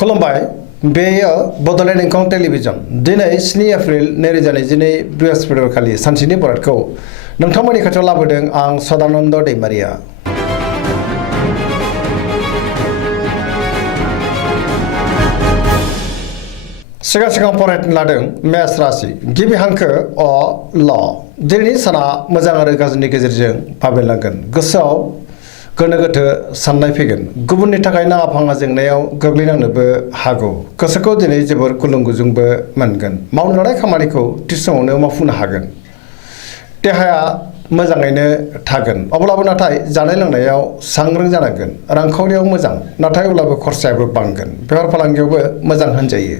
खुलुमबाय बेयो बड'लेण्ड इंखं टेलिभिजन दिनै 7 एप्रिल 2022 बृहस्पतिबारखालि सानसेनि बरादखौ नोंथांमोननि खाथियाव लाबोदों आं सदानन्द दैमारिया। सिगां फरायनो लादों मेष राशि गिबि हांखो अ ल दिनैनि साना मोजां आरो गाज्रिनि गेजेरजों बाबेनलांगोन। गोसोआव गोनो गोथो साननाय फैगोन। गुबुननि थाखाय नाङा फाङा जेंनायाव गोग्लैनांनोबो हागौ। गोसोखौ दिनै जोबोर गुलुं गुजुंबो मोनगोन। मावनो लानाय खामानिखौ थि समावनो मावफुंनो हागोन। देहाया मोजाङैनो थागोन, अब्लाबो नाथाय जानाय लोंनायाव सांग्रां जानांगोन। रांखावरियाव मोजां, नाथाय अब्लाबो खरसायाबो बांगोन। बेफार फालांगियावबो मोजां होनजायो।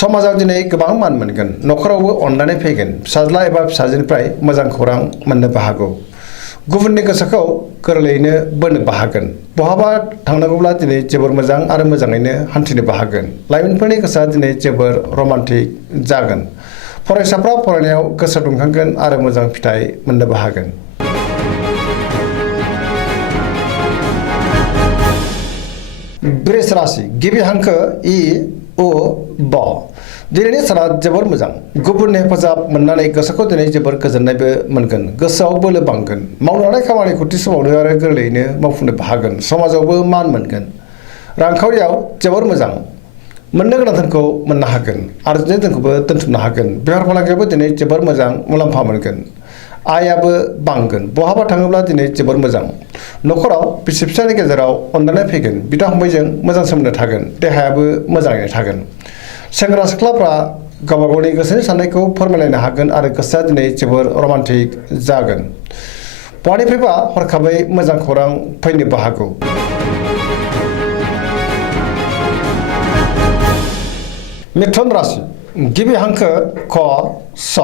समाजाव दिनै गोबां मान मोनगोन। न'खरावबो अननानै फैगोन। फिसाज्ला एबा फिसाजोनिफ्राय मोजां खौरां मोननोबो हागौ। गुबुननि गोसोखौ गोरलैयैनो बोनोबो हागोन। बहाबा थांनांगौब्ला दिनै जोबोर मोजां आरो मोजाङैनो हान्थिनोबो हागोन। लाइमोनफोरनि गोसोआ दिनै जोबोर रमान्टिक जागोन। फरायसाफ्रा फरायनायाव गोसो दुंखांगोन आरो मोजां फिथाइ मोननोबो हागोन। वृष राशि गिबि हांखो इ उ ब दिनैनि साना जोबोर मोजां। गुबुननि हेफाजाब मोननानै गोसोखौ दिनै जोबोर गोजोननायबो मोनगोन। गोसोआव बोलो बांगोन। मावनो लानाय खामानिखौ थि समावनो आरो गोरलैयैनो मावफुंनोबो हागोन। समाजावबो मान मोनगोन। रांखावरियाव जोबोर मोजां। मोननो गोनां धोनखौ मोननो हागोन। आरजिनाय धोनखौबो दोनथुमनो हागोन। बेफार फालांगियावबो दिनै जोबोर मोजां मुलाम्फा मोनगोन। आयाबो बांगोन। बहाबा थाङोब्ला दिनै जोबोर मोजां। न'खराव बिसि फिसायनि गेजेराव अनलायनाय फैगोन। बिदा फंबायजों मोजां सोमोन्दो थागोन। देहायाबो मोजाङैनो थागोन। सेंग्रा सिख्लाफ्रा गावबा गावनि गोसोनि साननायखौ फोरमायलायनो हागोन आरो गोसोआ दिनै जोबोर रमान्टिक जागोन। बहानिफ्रायबा हरखाबै मोजां खौरां फैनोबो हागौ। मिथुन राशि गिबि हांखो ख स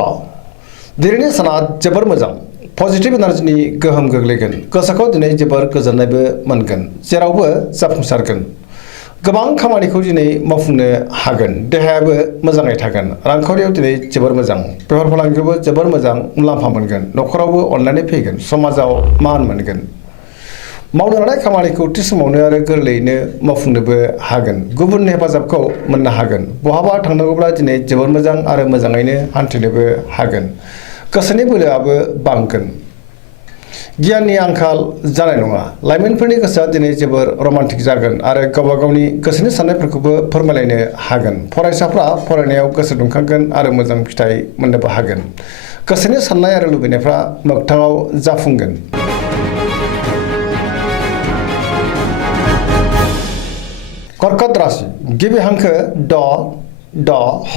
दिनैनि साना जोबोर मोजां। पजिटिभ एनार्जिनि गोहोम गोग्लैगोन। गोसोखौ दिनै जोबोर गोजोननायबो मोनगोन। जेरावबो जाफुंसारगोन। गोबां खामानिखौ दिनै मावफुंनो हागोन। देहायाबो मोजाङै थागोन। रांखावरियाव दिनै जोबोर मोजां। बेफार फालांगियावबो जोबोर मोजां मुलाम्फा मोनगोन। न'खरावबो अनलायनाय फैगोन। समाजाव मान मोनगोन। मावनो लानाय खामानिखौ थि समावनो आरो गोरलैयैनो मावफुंनोबो हागोन। गुबुननि हेफाजाबखौ मोननो हागोन। बहाबा थांनांगौब्ला दिनै जोबोर मोजां आरो मोजाङैनो हान्थिनोबो हागोन। गोसोनि बोलोआबो बांगोन। गियाननि आंखाल जानाय नङा। लाइमोनफोरनि गोसोआ दिनै जोबोर रमान्टिक जागोन आरो गावबा गावनि गोसोनि साननायफोरखौबो फोरमायलायनो हागोन। फरायसाफ्रा फरायनायाव गोसो दुंखांगोन आरो मोजां फिथाइ मोननोबो हागोन। गोसोनि साननाय आरो लुबैनायफ्रा मोगथाङाव जाफुंगोन। कर्कट राशि गिबि हांखो ड ड ह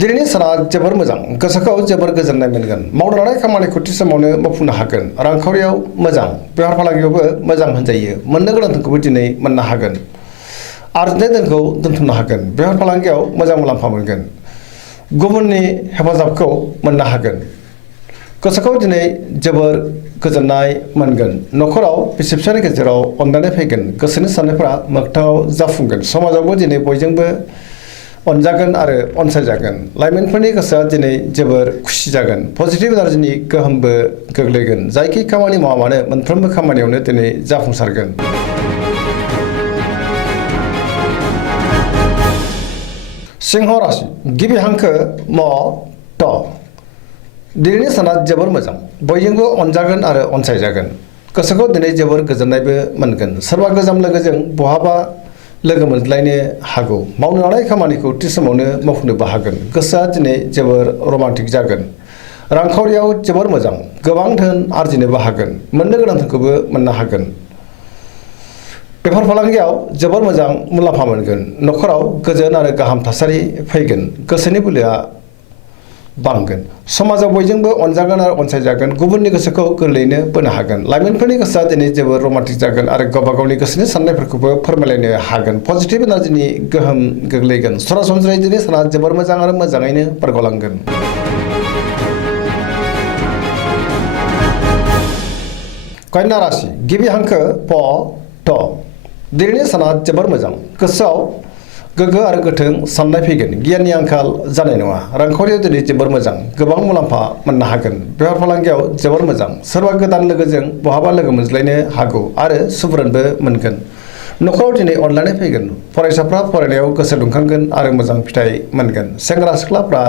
दिनैनि साना जोबोर मोजां। गोसोखौ जोबोर गोजोननाय मोनगोन। मावनो लानाय खामानिखौ थि समावनो मावफुंनो हागोन। रांखावरियाव मोजां। बेफार फालांगियावबो मोजां होनजायो। मोननो गोनां धोनखौबो दिनै मोननो हागोन। आरजिनाय धोनखौ दोनथुमनो हागोन। बेफार फालांगियाव मोजां मुलाम्फा मोनगोन। गुबुननि हेफाजाबखौ मोननो हागोन। गोसोखौ दिनै जोबोर गोजोननाय मोनगोन। न'खराव बिसि फिसायनि गेजेराव अनलायनाय फैगोन। गोसोनि साननायफ्रा मोगथाङाव जाफुंगोन। समाजावबो दिनै बयजोंबो अनजागोन आरो अनसायजागोन। लाइमोनफोरनि गोसोआ दिनै जोबोर खुसि जागोन। पजिटिभ एनार्जिनि गोहोमबो गोग्लैगोन। जायखि खामानि मावा मानो मोनफ्रोमबो खामानियावनो दिनै जाफुंसारगोन। सिंह राशि गिबि हांखो म ट दिनैनि साना जोबोर मोजां। बयजोंबो अनजागोन आरो अनसायजागोन। गोसोखौ दिनै जोबोर गोजोननायबो मोनगोन। सोरबा गोजाम लोगोजों बहाबा लोगो मोनज्लायनो हागौ। मावनो लानाय खामानिखौ थि समावनो मावफुंनोबो हागोन। गोसोआ दिनै जोबोर रमान्टिक जागोन। रांखावरियाव जोबोर मोजां। गोबां धोन आरजिनोबो हागोन। मोननो गोनां धोनखौबो मोननो हागोन। बेफार फालांगियाव जोबोर मोजां मुलाम्फा मोनगोन। न'खराव गोजोन आरो गाहाम थासारि फैगोन। गोसोनि बोलोआ बांगोन। समाजाव बयजोंबो अनजागोन आरो अनसायजागोन। गुबुननि गोसोखौ गोरलैयैनो बोनो हागोन। लाइमोनफोरनि गोसोआ दिनै जोबोर रमान्टिक जागोन आरो गावबा गावनि गोसोनि साननायफोरखौबो फोरमायलायनो हागोन। पजिटिभ एनार्जिनि गोहोम गोग्लैगोन। सरासनस्रायै दिनै साना जोबोर मोजां आरो मोजाङैनो बारग'लांगोन। कन्या राशि गिबि हांखो प ट दिनैनि साना जोबोर मोजां। गोसोआव गोग्गो आरो गोथों साननाय फैगोन। गियाननि आंखाल जानाय नङा। रांखावरियाव दिनै जोबोर मोजां। गोबां मुलाम्फा मोननो हागोन। बेफार फालांगियाव जोबोर मोजां। सोरबा गोदान लोगोजों बहाबा लोगो मोनज्लायनो हागौ आरो सुबुरुनबो मोनगोन। न'खराव दिनै अनलायनाय फैगोन फरायसाफ्रा फरायनायाव गोसो दुंखांगोन आरो मोजां फिथाइ मोनगोन सेंग्रा सिख्लाफ्रा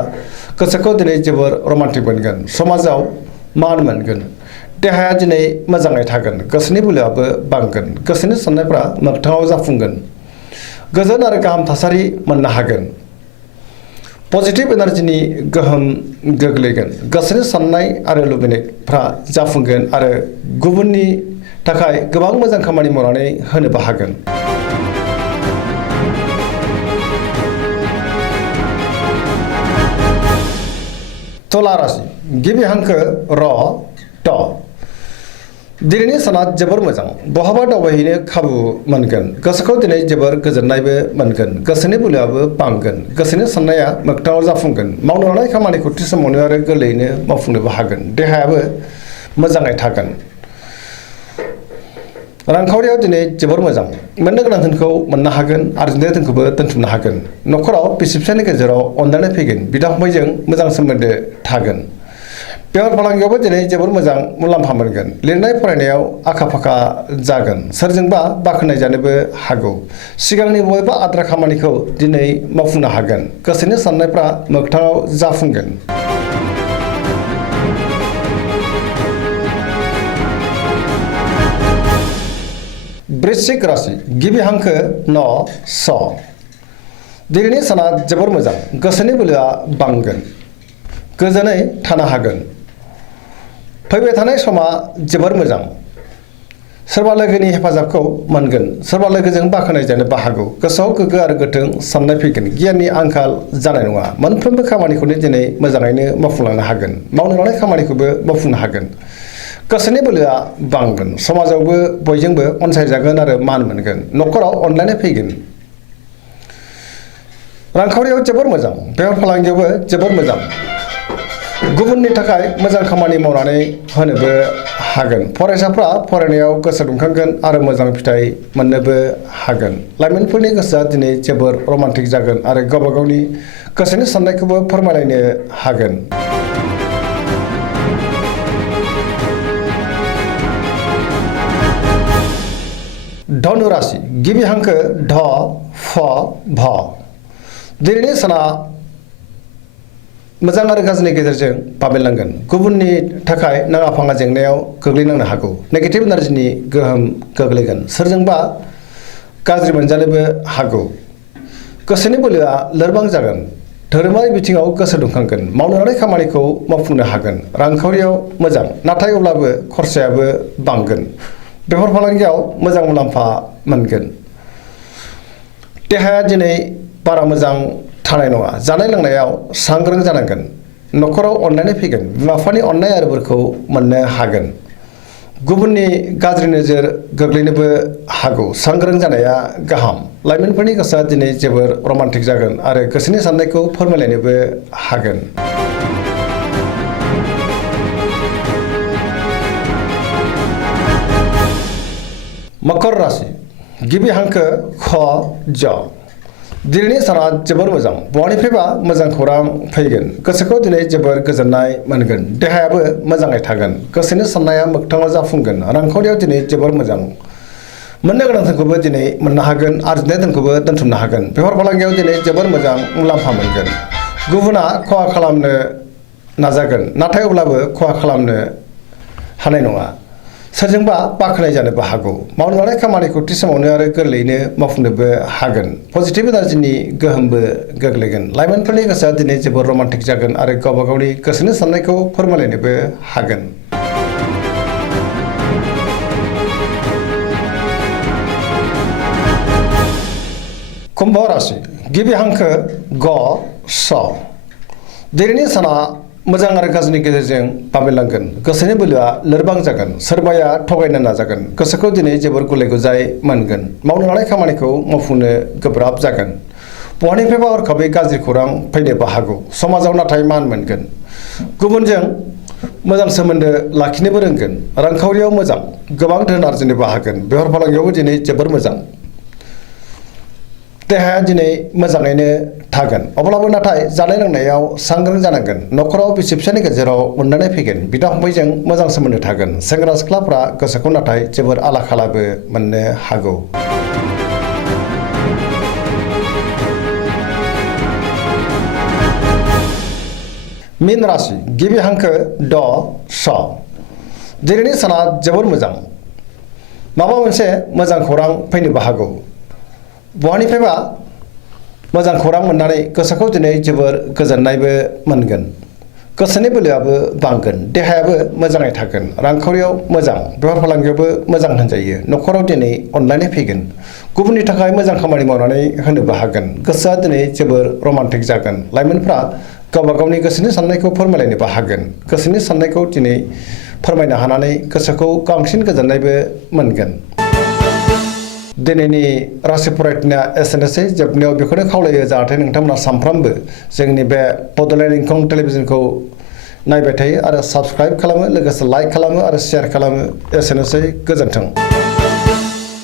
गोसोखौ दिनै जोबोर रमान्टिक मोनगोन समाजाव मान मोनगोन देहाया दिनै मोजाङै थागोन गोसोनि बोलोआबो बांगोन गोसोनि साननायफ्रा मोगथाङाव जाफुंगोन गोजोन आरो गाहाम थासारि मोननो हागोन पजिटिभ एनार्जिनि गोहोम गोग्लैगोन गोसोनि साननाय आरो लुबैनायफ्रा जाफुंगोन आरो गुबुननि थाखाय गोबां मोजां खामानि मावनानै होनोबो हागोन तुला राशि गिबि हांखो र ट दिनैनि साना जोबोर मोजां बहाबा दावबायहैनो खाबु मोनगोन गोसोखौ दिनै जोबोर गोजोननायबो मोनगोन गोसोनि बोलोआबो बांगोन गोसोनि साननाया मोगथाङाव जाफुंगोन मावनो लानाय खामानिखौ थि समावनो आरो गोरलैयैनो मावफुंनोबो हागोन देहायाबो मोजाङै थागोन रांखावरियाव दिनै जोबोर मोजां मोननो गोनां धोनखौ मोननो हागोन आरजिनाय धोनखौबो दोनथुमनो हागोन न'खराव बिसि फिसायनि गेजेराव अनलायनाय फैगोन बिदा फंबायजों मोजां सोमोन्दो थागोन बेफार फालांगियावबो दिनै जोबोर मोजां मुलाम्फा मोनगोन लिरनाय फरायनायाव आखा फाखा जागोन सोरजोंबा बाख्नाय जानोबो हागौ सिगांनि बबेबा आद्रा खामानिखौ दिनै मावफुंनो हागोन गोसोनि साननायफ्रा मोगथाङाव जाफुंगोन वृश्चिक राशि गिबि हांखो न स दिनैनि साना जोबोर मोजां गोसोनि बोलोआ बांगोन गोजोनै थानो हागोन फैबाय थानाय समा जोबोर मोजां सोरबा लोगोनि हेफाजाबखौ मोनगोन सोरबा लोगोजों बाख्नाय जानोबो हागौ गोसोआव गोग्गो आरो गोथों साननाय फैगोन गियाननि आंखाल जानाय नङा मोनफ्रोमबो खामानिखौनो दिनै मोजाङैनो मावफुंलांनो हागोन मावनो लानाय खामानिखौबो मावफुंनो हागोन गोसोनि बोलोआ बांगोन समाजावबो बयजोंबो अनसायजागोन आरो मान मोनगोन न'खराव अनलायनाय फैगोन रांखावरियाव जोबोर मोजां बेफार फालांगियावबो जोबोर मोजां गुबुननि थाखाय मोजां खामानि मावनानै होनोबो हागोन फरायसाफ्रा फरायनायाव गोसो दुंखांगोन आरो मोजां फिथाइ मोननोबो हागोन लाइमोनफोरनि गोसोआ दिनै जोबोर रमान्टिक जागोन आरो गावबा गावनि गोसोनि साननायखौबो फोरमायलायनो हागोन धनु राशि गिबि हांखो ढ फ भ दिनैनि साना मोजां आरो गाज्रिनि गेजेरजों बाबेनलांगोन गुबुननि थाखाय नाङा फाङा जेंनायाव गोग्लैनांनो हागौ नेगेटिभ एनार्जिनि गोहोम गोग्लैगोन सोरजोंबा गाज्रि मोनजानोबो हागौ गोसोनि बोलोआ लोरबां जागोन धोरोमारि बिथिङाव गोसो दुंखांगोन मावनो लानाय खामानिखौ मावफुंनो हागोन रांखावरियाव मोजां नाथाय अब्लाबो खरसायाबो बांगोन बेफार फालांगियाव मोजां मुलाम्फा मोनगोन देहाया दिनै बारा मोजां थानाय नङा जानाय लोंनायाव सांग्रां जानांगोन न'खराव अनलायनाय फैगोन बिमा बिफानि अननाय आरो बोरखौ मोननो हागोन गुबुननि गाज्रि नोजोर गोग्लैनोबो हागौ सांग्रां जानाया गाहाम लाइमोनफोरनि गोसोआ दिनै जोबोर रमान्टिक जागोन आरो गोसोनि साननायखौ फोरमायलायनोबो हागोन मकर राशि गिबि हांखो ख ज दिनैनि साना जोबोर मोजां बहानिफ्रायबा मोजां खौरां फैगोन गोसोखौ दिनै जोबोर गोजोननाय मोनगोन देहायाबो मोजाङै थागोन गोसोनि साननाया मोगथाङाव जाफुंगोन रांखावरियाव दिनै जोबोर मोजां मोननो गोनां धोनखौबो दिनै मोननो हागोन आरजिनाय धोनखौबो दोनथुमनो हागोन बेफार फालांगियाव दिनै जोबोर मोजां मुलाम्फा मोनगोन गुबुना खहा खालामनो नाजागोन नाथाय अब्लाबो खहा खालामनो हानाय नङा सोरजोंबा बाख्नाय जानोबो हागौ मावनो लानाय खामानिखौ थि समावनो आरो गोरलैयैनो मावफुंनोबो हागोन पजिटिभ एनार्जिनि गोहोमबो गोग्लैगोन लाइमोनफोरनि गोसोआ दिनै जोबोर रमान्टिक जागोन आरो गावबा गावनि गोसोनि साननायखौ फोरमायलायनोबो हागोन कुम्भ राशि गिबि हांखो ग स दिनैनि साना मोजां आरो गाज्रिनि गेजेरजों बाबेनलांगोन गोसोनि बोलोआ लोरबां जागोन सोरबाया थगायनो नाजागोन गोसोखौ दिनै जोबोर गुलाय गुजाय मोनगोन मावनो लानाय खामानिखौ मावफुंनो गोब्राब जागोन बहानिफ्रायबा हरखाबै गाज्रि खौरां फैनोबो हागौ समाजाव नाथाय मान मोनगोन गुबुनजों मोजां सोमोन्दो लाखिनोबो रोंगोन रांखावरियाव मोजां गोबां धोन आरजिनोबो हागोन बेफार फालांगियावबो दिनै जोबोर मोजां देहाया दिनै मोजाङैनो थागोन अब्लाबो नाथाय जानाय लोंनायाव सांग्रां जानांगोन न'खराव बिसि फिसायनि गेजेराव अनलायनाय फैगोन बिदा फंबायजों मोजां सोमोन्दो थागोन सेंग्रा सिख्लाफ्रा गोसोखौ नाथाय जोबोर आला खालाबो मोननो हागौ मीन राशि गिबि हांखो ड स दिनैनि साना जोबोर मोजां माबा मोनसे मोजां खौरां फैनोबो हागौ बहानिफ्रायबा मोजां खौरां मोननानै गोसोखौ दिनै जोबोर गोजोननायबो मोनगोन गोसोनि बोलोआबो बांगोन देहायाबो मोजाङै थागोन रांखावरियाव मोजां बेफार फालांगियावबो मोजां होनजायो न'खराव दिनै अनलायनाय फैगोन गुबुननि थाखाय मोजां खामानि मावनानै होनोबो हागोन गोसोआ दिनै जोबोर रमान्टिक जागोन लाइमोनफ्रा गावबा गावनि गोसोनि साननायखौ फोरमायलायनोबो हागोन गोसोनि साननायखौ दिनै फोरमायनो हानानै गोसोखौ बांसिन गोजोननायबो मोनगोन दिनैनि राशि फरायथिनाया एसेनोसै जोबनायाव बेखौनो खावलायो जाहाथे नोंथांमोना सानफ्रामबो जोंनि बे बड'लेण्ड इंखं टेलिभिजनखौ नायबाय थायो आरो साबस्क्राइब खालामो लोगोसे लाइक खालामो आरो शेयार खालामो एसेनोसै गोजोन्थों